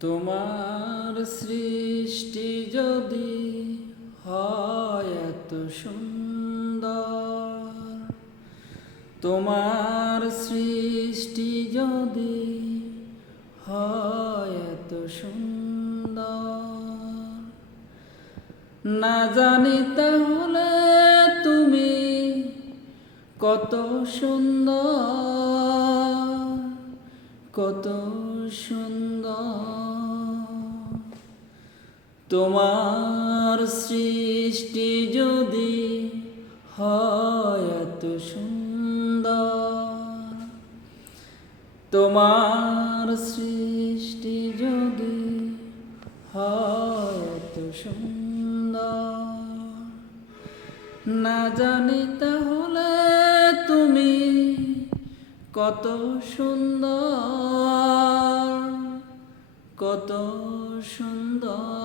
তোমার সৃষ্টি যদি হয় এত সুন্দর, তোমার সৃষ্টি যদি হয় এত সুন্দর, না জানি তাহলে তুমি কত সুন্দর, কত সুন্দর। তোমার সৃষ্টি যদি হয় এত সুন্দর, তোমার সৃষ্টি যদি হয় এত সুন্দর, না জানি তাহলে তুমি কত সুন্দর, কত সুন্দর।